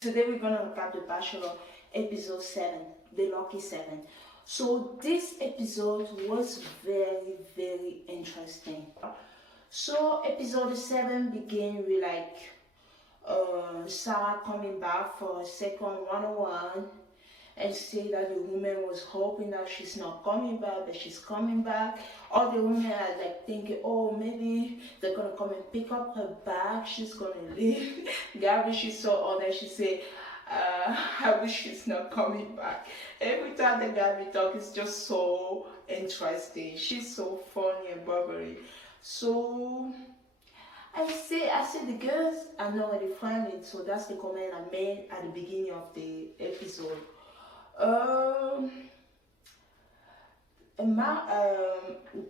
Today we're gonna look at the Bachelor episode 7, the lucky 7. So this episode was very, very interesting. So episode 7 began with Sara coming back for a second one-on-one and say that the woman was hoping that she's not coming back, but she's coming back. All the women are like thinking, oh, maybe they're gonna come and pick up her bag, she's gonna leave. Gabby, she's so honest, she said, I wish she's not coming back. Every time that Gabby talks, it's just so interesting. She's so funny and bubbly. So I said the girls are not really friendly, so that's the comment I made at the beginning of the episode.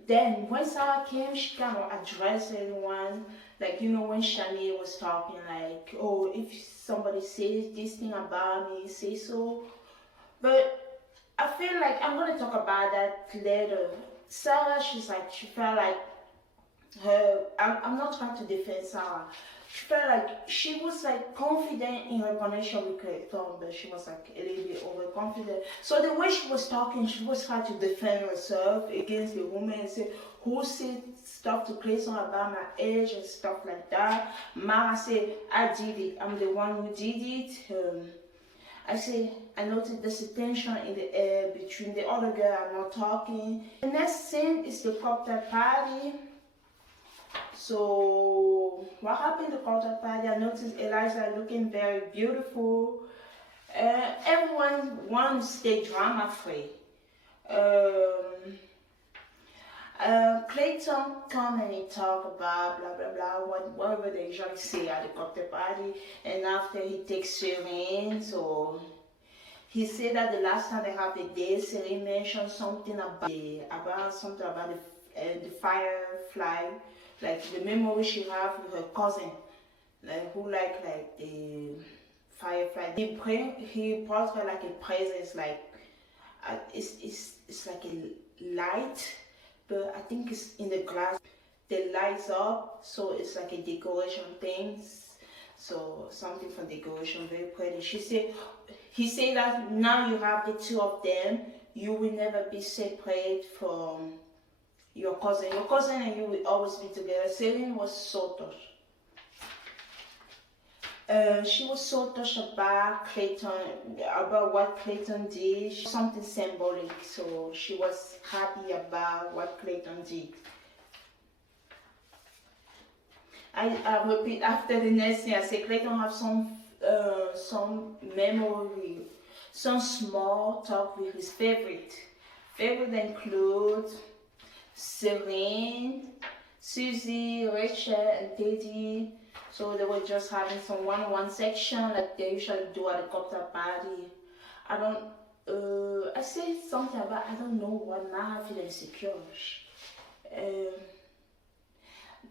Then when Sarah came, she kind of addressed everyone. Like, you know, when Shani was talking, like, oh, if somebody says this thing about me, say so. But I feel like I'm gonna talk about that later. Sarah, she felt like I'm not trying to defend Sarah. She felt like she was like confident in her connection with Clayton, but she was like a little bit overconfident. So the way she was talking, she was trying to defend herself against the woman and say, who said stuff to Clayton about my age and stuff like that. Mara said, I did it. I'm the one who did it. I say, I noticed there's a tension in the air between the other girl and not talking. The next scene is the cocktail party. So what happened at the cocktail party? I noticed Eliza looking very beautiful. Everyone wants to stay drama free. Clayton come and he talk about blah blah blah, whatever they usually say at the cocktail party, and after he takes Serene. So he said that the last time they have the day, Serene mentioned something about the firefly, like the memory she have with her cousin, like who like the firefly. He brought her like a presence, like it's like a light, but I think it's in the glass. The lights up, so it's like a decoration thing. So something for decoration, very pretty. He said that now you have the two of them, you will never be separate from your cousin. Your cousin and you will always be together. Celine was so touched. She was so touched about Clayton, about what Clayton did. Something symbolic, so she was happy about what Clayton did. I repeat after the next thing. I say Clayton have some memory, some small talk with his favorite. Favorite include Serene, Susie, Rachel, and Teddy. So they were just having some one-on-one section like they usually do at a cocktail party. I said something about I don't know what Mara feel insecure.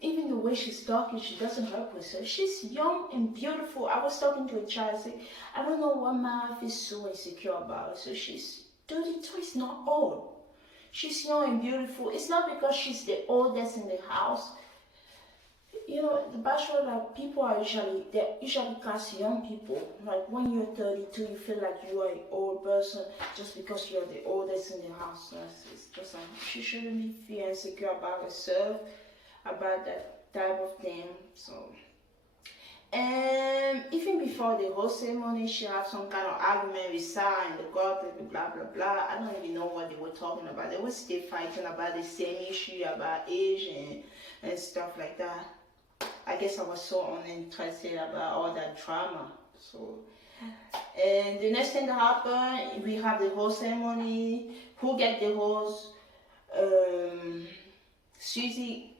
Even the way she's talking, she doesn't help herself. She's young and beautiful. I was talking to a child, saying, I don't know what Mara feels so insecure about. So she's 32, is not old. She's young and beautiful. It's not because she's the oldest in the house. You know, the Bachelor, like, people are usually cast young people. Like, when you're 32, you feel like you are an old person just because you're the oldest in the house. It's just like, she shouldn't be feeling insecure about herself, about that type of thing. So, and even before the whole ceremony, she had some kind of argument with Sara and the garden, blah blah blah. I don't even know what they were talking about. They were still fighting about the same issue about age and stuff like that. I guess I was so uninterested about all that drama. So, and the next thing that happened, we have the whole ceremony. Who get the rose? Susie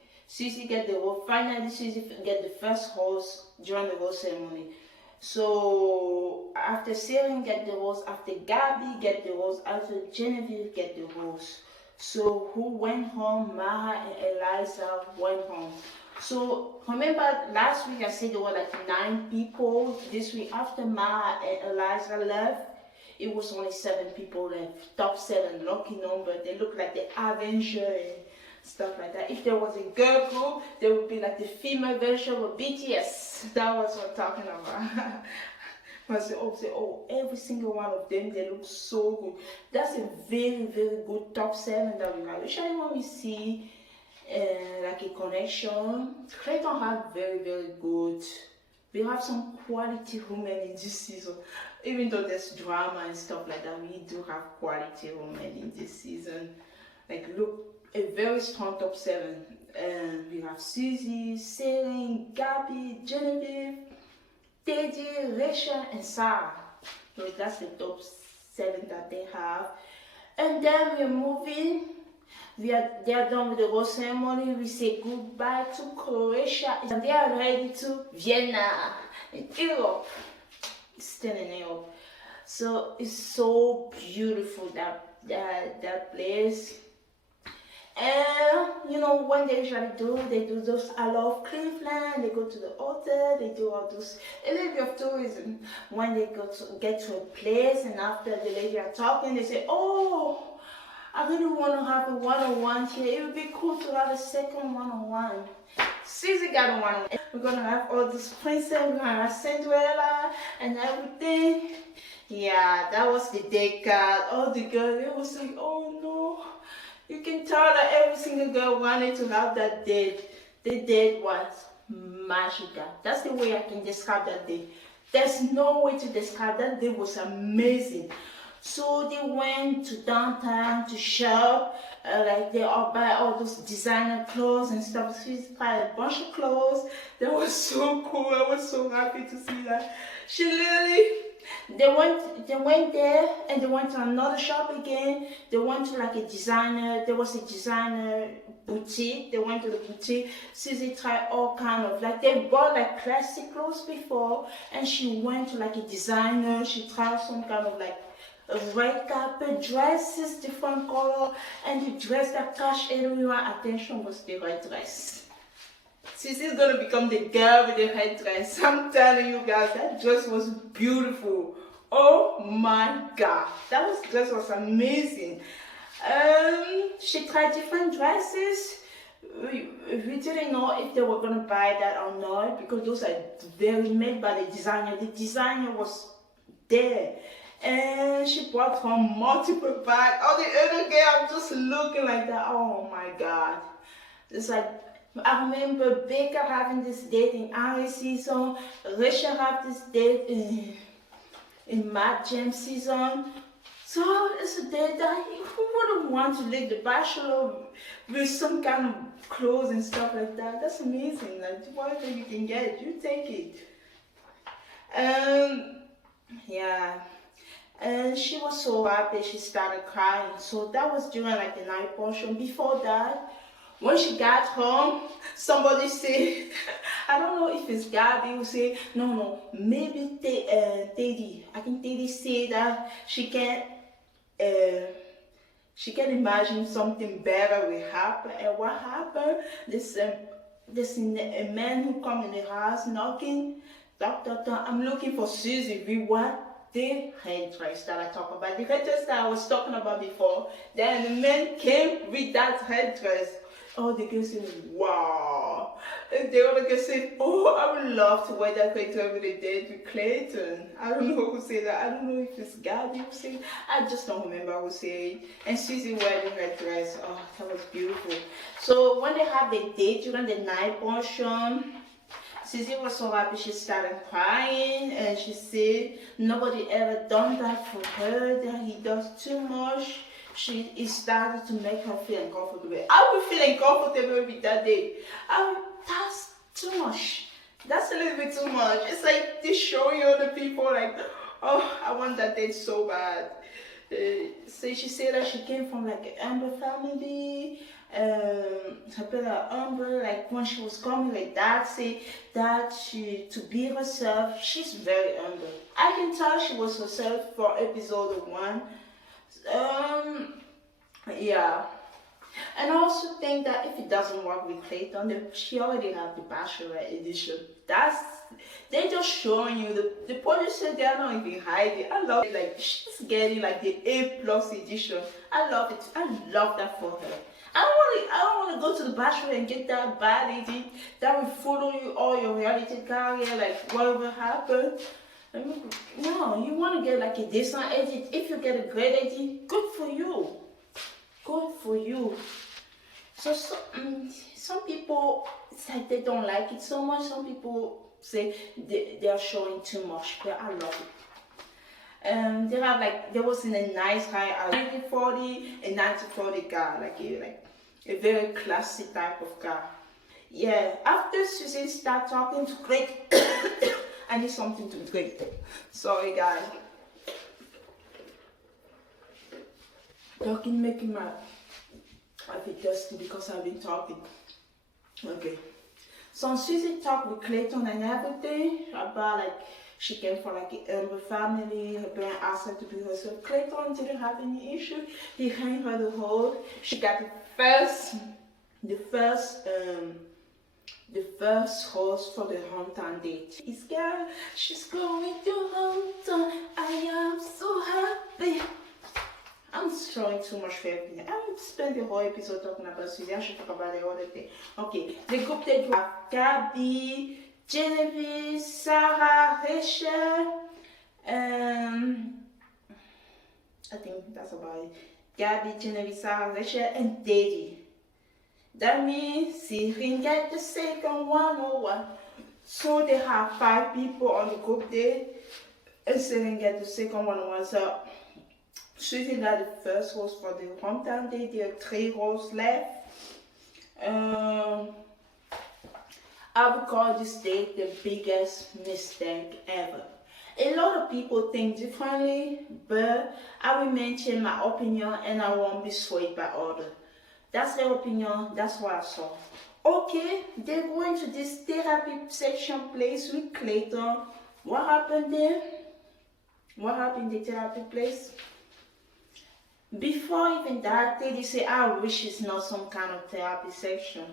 get the rose. Finally, Susie get the first rose during the whole ceremony. So after Serene get the rose, after Gabby get the rose, after Genevieve get the rose. So who went home? Mara and Eliza went home. So remember last week I said there were like 9 people. This week after Mara and Eliza left, it was only 7 people left. Top 7, lucky number. They look like the Avenger and stuff like that. If there was a girl group, there would be like the female version of BTS. That was what I'm talking about. I say, oh, every single one of them, they look so good. That's a very, very good top 7 that we have. Usually when we see like a connection, Clayton have very, very good. We have some quality women in this season. Even though there's drama and stuff like that, we do have quality women in this season. Like, look, a very strong top 7. We have Susie, Sara, Gabby, Genevieve, Teddy, Rachel, and Sara. So that's the top 7 that they have. And then we're moving. They are done with the rose ceremony. We say goodbye to Croatia. And they are ready to Vienna in Europe. It's still in Europe. So it's so beautiful, that place. And you know, when they usually they do those I love Cleveland, they go to the hotel, they do all those, a little bit of tourism. When they get to a place and after the lady are talking, they say, oh, I really want to have a one-on-one here. It would be cool to have a second one-on-one. Susie got a one-on-one. We're gonna have all those princesses, we're gonna have Cinderella and everything. Yeah, that was the day card. All the girls, it was like, oh no. You can tell that every single girl wanted to have that date. The date was magical. That's the way I can describe that day. There's no way to describe that day. Was amazing. So they went to downtown to shop, like they all buy all those designer clothes and stuff. She tried a bunch of clothes. That was so cool. I was so happy to see that. She literally, they went there and they went to another shop again. They went to like a designer. There was a designer boutique. They went to the boutique. Susie tried all kind of, like, they bought like classic clothes before, and she went to like a designer. She tried some kind of like red carpet dresses, different color, and the dress that catch everyone's attention was the red dress. Susie's gonna become the girl with the red dress. I'm telling you guys, that dress was beautiful. Oh my god, that dress was amazing. She tried different dresses. We didn't know if they were gonna buy that or not, because those are very made by the designer. The designer was there. And she bought from multiple bags. All the other girls, I'm just looking like that. Oh my god. It's like, I remember Baker having this date in our season. Rachel had this date in Matt James season. So it's a date that who wouldn't want to live the Bachelor with some kind of clothes and stuff like that? That's amazing. Like, whatever you can get, you take it. Yeah. And she was so happy, she started crying. So that was during like the night portion. Before that, when she got home, somebody said, I don't know if it's Gabby who said, no, maybe Teddy. I think Teddy said that she can imagine something better will happen. And what happened? This a man who come in the house knocking, doctor, I'm looking for Susie. We what? The headdress that I talk about, the headdress that I was talking about before. Then the man came with that headdress. Oh, the girl said, wow. And the other girl said, oh, I would love to wear that headdress every day with Clayton. I don't know who said that. I don't know if it's Gabby who said it. I just don't remember who said it. And Susie wearing the headdress. Oh, that was beautiful. So when they have the date during the night portion, Susie was so happy, she started crying, and she said nobody ever done that for her, that he does too much. It started to make her feel uncomfortable. I would feel uncomfortable with that day. That's too much. That's a little bit too much. It's like they're showing other people like, oh, I want that date so bad. So she said that she came from like an Amber family. Her brother Amber, like when she was coming like that, say that she to be herself. She's very humble. I can tell she was herself for episode 1. Yeah. And I also think that if it doesn't work with Clayton, then she already have the Bachelor edition. They're just showing you the producer. They are not even hiding. I love it. Like, she's getting like the A+ edition. I love it. I love that for her. I don't want to go to the Bachelor and get that bad lady that will follow you all your reality career, like whatever happened. I mean, no, you want to get like a decent edit. If you get a great edit, good for you. Good for you. So, some people, it's like they don't like it so much. Some people say they are showing too much, but I love it. They have like, there was in a nice guy, a 1940, a 1940 car, like a very classy type of car. Yeah, after Susie start talking to Clayton, I need something to drink. Sorry guys. Talking making my I feel thirsty because I've been talking. Okay. So Susie talked with Clayton and everything about like she came from like a humble family, her parents asked her to be herself. Clayton didn't have any issue. He handed her the hold. She got the first horse for the hometown date. This girl, she's going to hometown. I am so happy. I'm showing too much for everything. I won't spend the whole episode talking about Susie. I should talk about the other thing. Okay, the group they do have Gabby, Genevieve, Sara, Rachel, I think that's about it. Gabby, Genevieve, Sara, Rachel, and Daddy. That means she can get the second 101. So they have 5 people on the group day, and she can get the second 101. So Susie got the first horse for the hometown day. There are 3 horses left. I would call this date the biggest mistake ever. A lot of people think differently, but I will mention my opinion and I won't be swayed by others. That's their opinion, that's what I saw. Okay, they're going to this therapy section place with Clayton. What happened there? What happened in the therapy place? Before even that, they say, I wish it's not some kind of therapy section.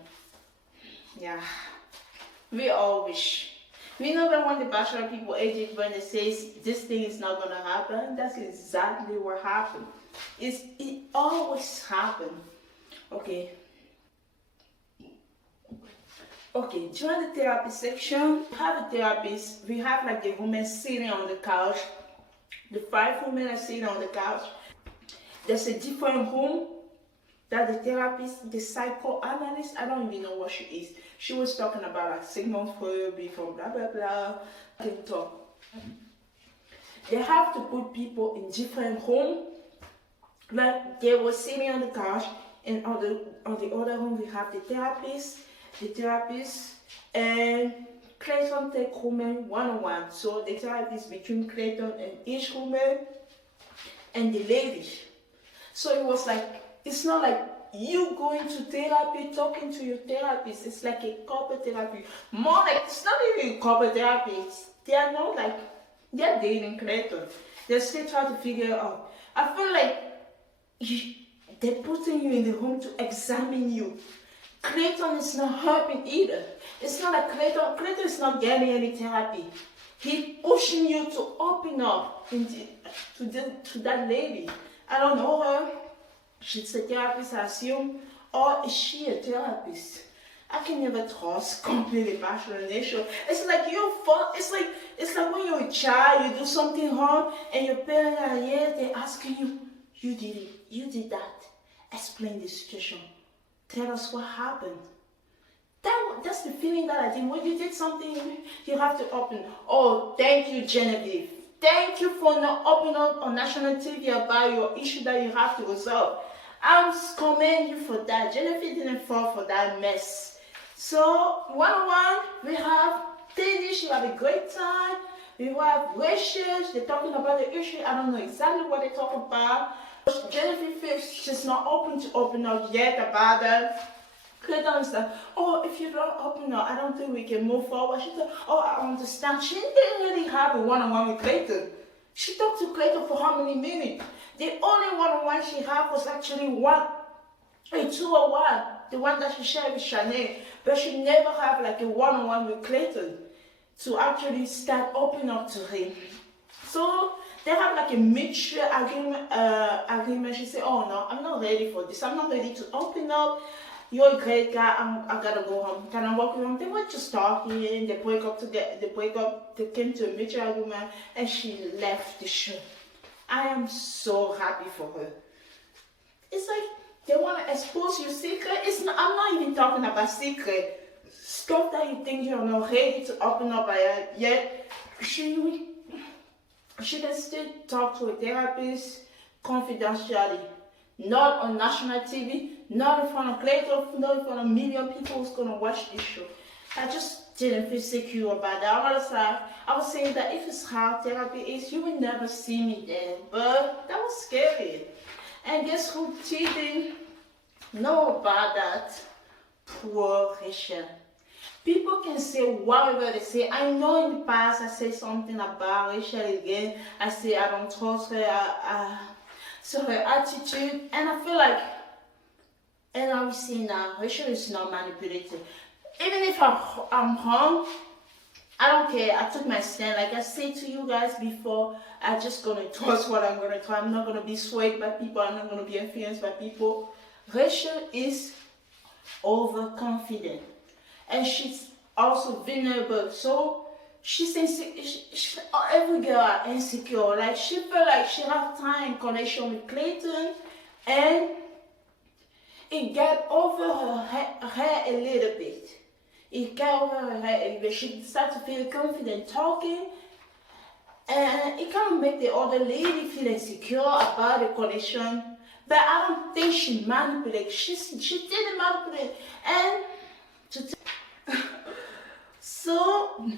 Yeah, we all wish. We know that when the Bachelor people edit, when they say this thing is not gonna happen, that's exactly what happened. It always happens. Okay. Okay, during the therapy section, we have a therapist. We have like the women sitting on the couch. The 5 women are sitting on the couch. There's a different room that the therapist, the psychoanalyst, I don't even know what she is. She was talking about like Sigmund Freud before blah blah blah. They talk. They have to put people in different rooms. Like they were sitting on the couch, and on the other room we have the therapist, and Clayton take women 1-on-1. So the therapist between Clayton and each woman and the lady. So it was like, it's not like you going to therapy, talking to your therapist. It's like a couple therapy. More like, it's not even a couple therapy. They are not like, they're dating Clayton. They're still trying to figure it out. I feel like they're putting you in the room to examine you. Clayton is not helping either. It's not like Clayton is not getting any therapy. He's pushing you to open up to that lady. I don't know her. She's a therapist, I assume. Or is she a therapist? I can never trust completely Bachelor Nation. It's like your fault. It's like when you're a child, you do something wrong, and your parents are here, they're asking you, you did it, you did that. Explain the situation. Tell us what happened. That's the feeling that I did. When you did something, you have to open. Oh, thank you, Genevieve. Thank you for not opening up on national TV about your issue that you have to resolve. I'm commending you for that. Genevieve didn't fall for that mess. So, 1-on-1, we have Teddy. She have a great time. We have Rachel. They're talking about the issue. I don't know exactly what they talk about. Genevieve feels she's not open up yet about that. Clayton is like, oh, if you don't open up, I don't think we can move forward. She said, oh, I understand. She didn't really have a 1-on-1 with Clayton. She talked to Clayton for how many minutes? The only 1-on-1 she had was actually a 2-on-1, the one that she shared with Shanae. But she never had like a 1-on-1 with Clayton to actually start opening up to him. So they have like a mutual agreement. She said, oh no, I'm not ready for this. I'm not ready to open up. You're a great guy. I gotta go home. Can I walk you home? They were just talking. They break up together. They came to a mutual agreement, and she left the show. I am so happy for her. It's like they want to expose your secret. It's not, I'm not even talking about secret. Stuff that you think you're not ready to open up yet. She can still talk to a therapist confidentially. Not on national TV, not in front of Clayton, not in front of a million people who's gonna watch this show. I just didn't feel secure about that. I was saying that if it's hard therapy is, you will never see me there. But that was scary. And guess who didn't know about that? Poor Rachel. People can say whatever they say. I know in the past I said something about Rachel again. I say I don't trust her. So her attitude, and I feel like, and I will see now, Rachel is not manipulated. Even if I'm wrong, I don't care. I took my stand. Like I said to you guys before, I'm just gonna trust what I'm gonna try. I'm not gonna be swayed by people. I'm not gonna be influenced by people. Rachel is overconfident, and she's also vulnerable. So she's insecure. Every girl are insecure. Like she felt like she had time connection with Clayton, and it got over her hair a little bit. It got over her head a little bit. She started to feel confident talking, and it kind of made the other lady feel insecure about the connection. But I don't think she manipulated. She didn't manipulate, and so.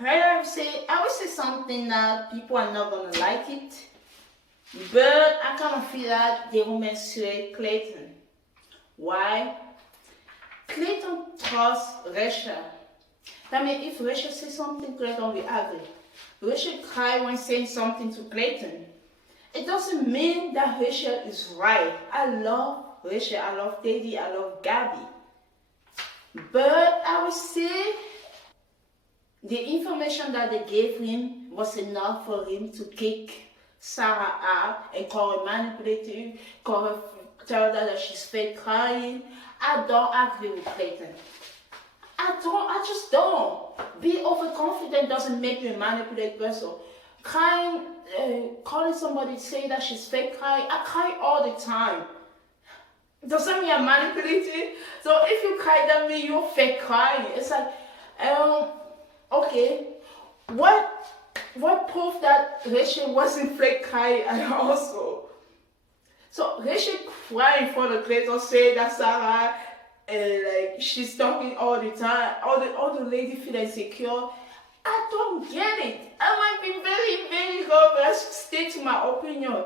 I would say something that people are not gonna like it, but I kind of feel that the woman swayed Clayton. Why? Clayton trusts Rachel. That means if Rachel says something, Clayton will agree. Rachel cry when saying something to Clayton. It doesn't mean that Rachel is right. I love Rachel. I love Teddy. I love Gabby. But I would say the information that they gave him was enough for him to kick Sara out and call her manipulative, tell her that she's fake crying. I don't agree with Clayton. I just don't. Being overconfident doesn't make you a manipulative person. Crying, calling somebody saying that she's fake crying, I cry all the time. Doesn't mean I'm manipulating. So if you cry, that means you're fake crying. It's like, okay, what proof that Rachel wasn't fake crying and also? So Rachel crying for the Clayton saying that Sara, like she's talking all the time, all the lady feel insecure. I don't get it. I might be very, very good, but I stay to my opinion.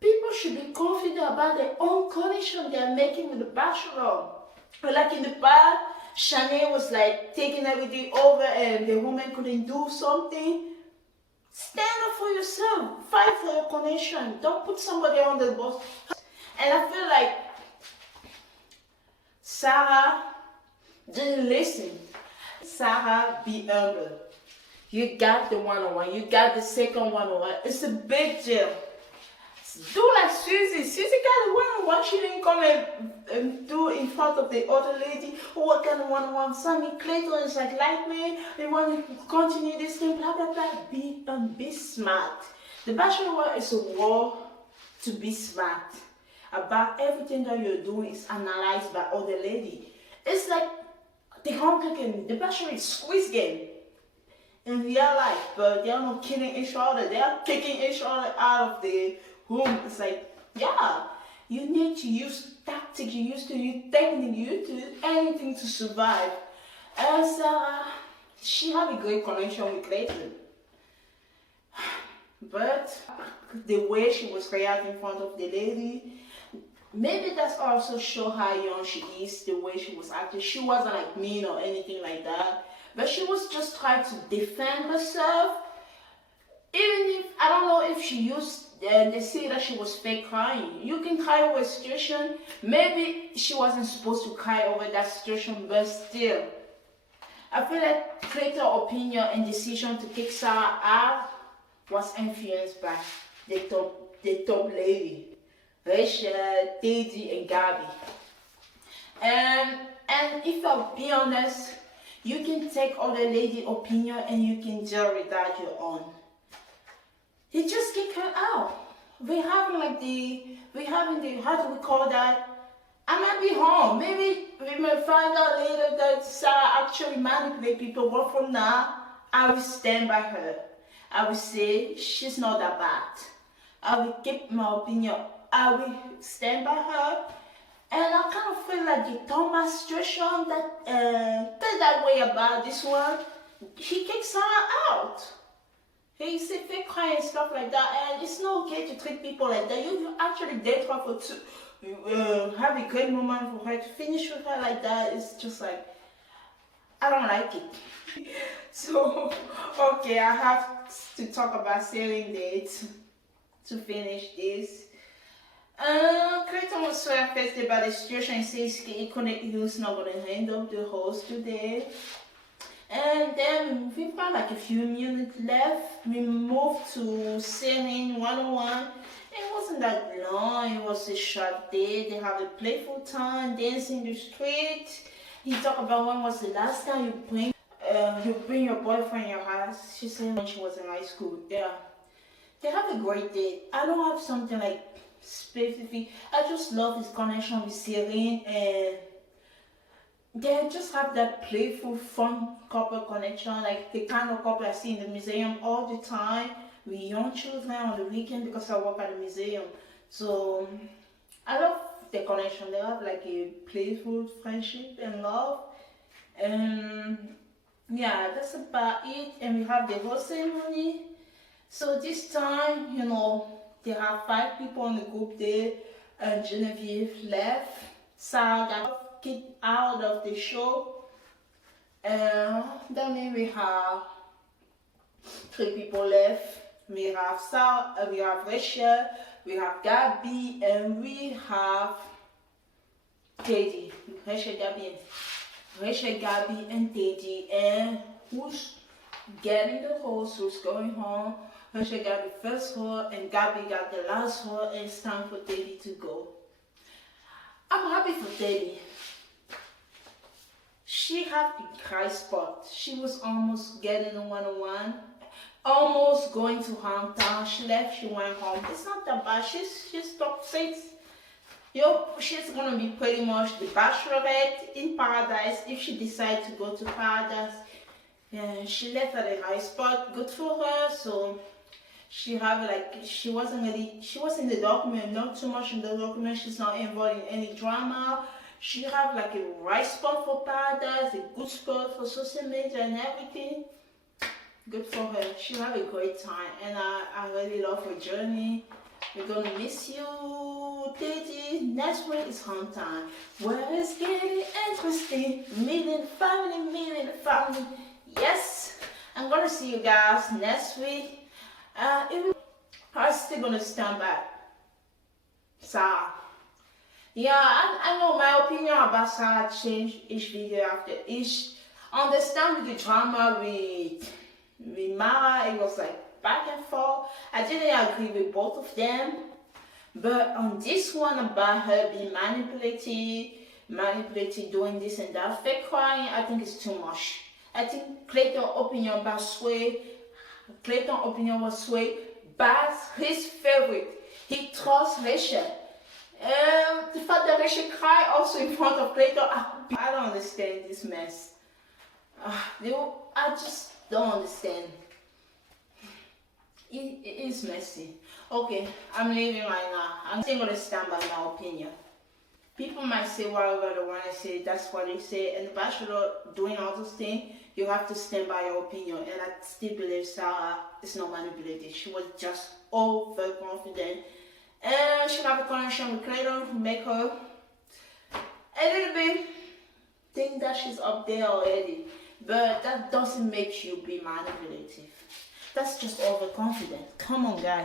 People should be confident about their own connection they are making with the Bachelor. But like in the past, Shanae was like taking everything over and the woman couldn't do something. Stand up for yourself. Fight for your connection. Don't put somebody on the bus. And I feel like Sara didn't listen. Sara, be humble. You got the one-on-one. You got the second one-on-one. It's a big deal. Do like Susie. Susie got a one-on-one. She didn't come and do in front of the other lady. Oh, what kind of one-on-one? Sammy Clayton is like me. They want to continue this thing. Blah blah blah. Be smart. The Bachelor is a war to be smart. About everything that you're doing is analyzed by other lady. It's like the Hunger Game. The Bachelor is squeeze game in real life, but they are not killing each other. They are taking each other out of the room. It's like, yeah, you need to use tactics, you used to use technique, you used to use anything to survive. And Sara, she had a great connection with Clayton. But the way she was reacting in front of the lady, maybe that's also show how young she is, the way she was acting. She wasn't like mean or anything like that, but she was just trying to defend herself. Even if, I don't know if she used, they say that she was fake crying. You can cry over a situation. Maybe she wasn't supposed to cry over that situation, but still. I feel like Clayton's opinion and decision to kick Sara out was influenced by the top lady, Rachel, Teddy, and Gabby. And if I'll be honest, you can take other lady opinion and you can just without your own. He just kicked her out. We're having the, how do we call that? I might be home. Maybe we may find out later that Sarah actually manipulates people, but for now, I will stand by her. I will say she's not that bad. I will keep my opinion. I will stand by her. And I kind of feel like the Thomas situation that felt that way about this one. He kicked Sarah out. He said fake crying and stuff like that, and it's not okay to treat people like that. You actually date her for have a great moment for her to finish with her like that. It's just like, I don't like it. So, okay, I have to talk about selling dates to finish this. Clayton was so affected by the situation. He says he was not going to handle the host today. And then we've got like a few minutes left. We moved to sailing 101. It wasn't that long. It was a short day. They have a playful time, dancing in the street. He talked about when was the last time you bring your boyfriend in your house. She said when she was in high school. Yeah, they have a great day. I don't have something like specific. I just love his connection with Serene, and they just have that playful, fun couple connection, like the kind of couple I see in the museum all the time with young children on the weekend because I work at the museum. So I love the connection. They have like a playful friendship and love. And yeah, that's about it. And we have the whole ceremony. So this time, they have 5 people in the group there, and Genevieve left. Sarah got kicked out of the show. And then we have 3 people left. We have Sarah, we have Rachel, we have Gabby, and we have Teddy. Rachel, Gabby, and Teddy. And who's getting the horse, who's going home? Rachel got the first horse, and Gabby got the last horse, and it's time for Teddy to go. I'm happy for Teddy. She had the high spot. She was almost getting a 101, almost going to hometown. She left, she went home. It's not that bad. She's top 6. She's gonna be pretty much the bachelorette in paradise if she decides to go to paradise. And she left at a high spot. Good for her. So she was in the document, not too much in the document. She's not involved in any drama. She have like a right spot for paradise, a good spot for social media and everything. Good for her. She'll have a great time, and I really love her journey. We're gonna miss you, Teddy. Next week is home time, where it's getting interesting. Meeting family. Yes, I'm gonna see you guys next week. I'm still gonna stand by Sarah. Yeah, I know my opinion about Sarah changed each video after each. Understand with the drama with Mara, it was like back and forth. I didn't agree with both of them. But on this one about her being manipulated, doing this and that, fake crying, I think it's too much. I think Clayton's opinion about Sway, was Sway, but his favorite. He trusts Rachel. The fact that Rachel cried also in front of Clayton, I don't understand this mess. I just don't understand. It is messy. Okay, I'm leaving right now. I'm still gonna stand by my opinion. People might say whatever they want to say, that's what they say. And the Bachelor doing all those things, you have to stand by your opinion. And I still believe Sarah is not manipulated. She was just overconfident. And she have a connection with Clayton who make her a little bit think that she's up there already. But that doesn't make you be manipulative. That's just overconfident. Come on, guys.